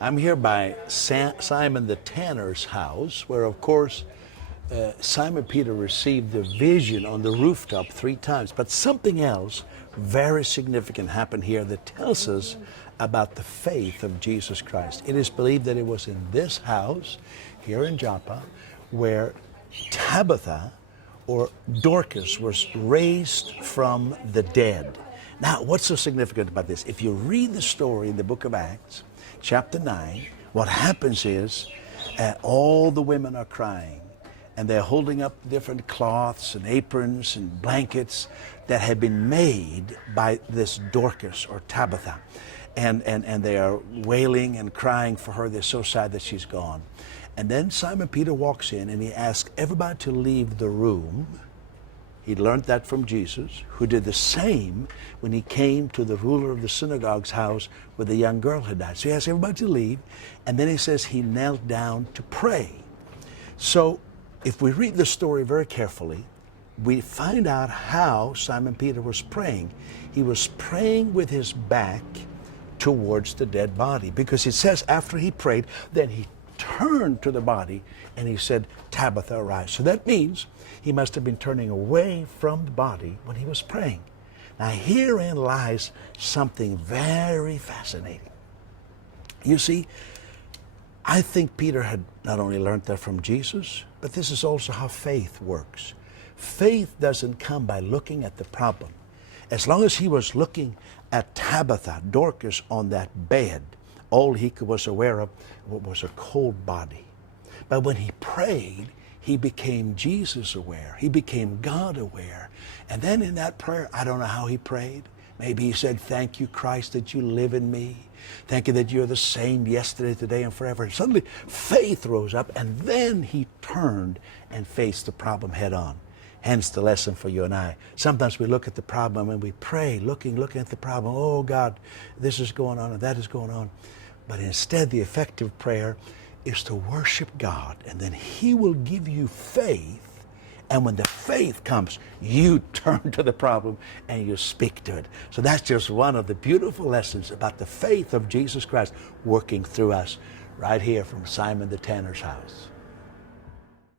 I'm here by Simon the tanner's house, where, of course, Simon Peter received the vision on the rooftop 3 times. But something else very significant happened here that tells us about the faith of Jesus Christ. It is believed that it was in this house, here in Joppa, where Tabitha, or Dorcas, was raised from the dead. Now, what's so significant about this? If you read the story in the book of Acts, chapter 9, what happens is all the women are crying, and they're holding up different cloths and aprons and blankets that had been made by this Dorcas or Tabitha. And they are wailing and crying for her. They're so sad that she's gone. And then Simon Peter walks in and he asks everybody to leave the room. He learned that from Jesus, who did the same when he came to the ruler of the synagogue's house where the young girl had died. So he asked everybody to leave, and then he says he knelt down to pray. So if we read the story very carefully, we find out how Simon Peter was praying. He was praying with his back towards the dead body, because it says after he prayed, then he turned to the body and he said, "Tabitha, arise." So that means he must have been turning away from the body when he was praying. Now herein lies something very fascinating. You see, I think Peter had not only learned that from Jesus, but this is also how faith works. Faith doesn't come by looking at the problem. As long as he was looking at Tabitha, Dorcas, on that bed, all he was aware of was a cold body. But when he prayed, he became Jesus aware. He became God aware. And then in that prayer, I don't know how he prayed. Maybe he said, "Thank you, Christ, that you live in me. Thank you that you're the same yesterday, today, and forever." And suddenly faith rose up, and then he turned and faced the problem head on. Hence the lesson for you and I. Sometimes we look at the problem and we pray, looking at the problem. "Oh God, this is going on and that is going on." But instead, the effective prayer is to worship God, and then he will give you faith. And when the faith comes, you turn to the problem and you speak to it. So that's just one of the beautiful lessons about the faith of Jesus Christ working through us right here from Simon the tanner's house.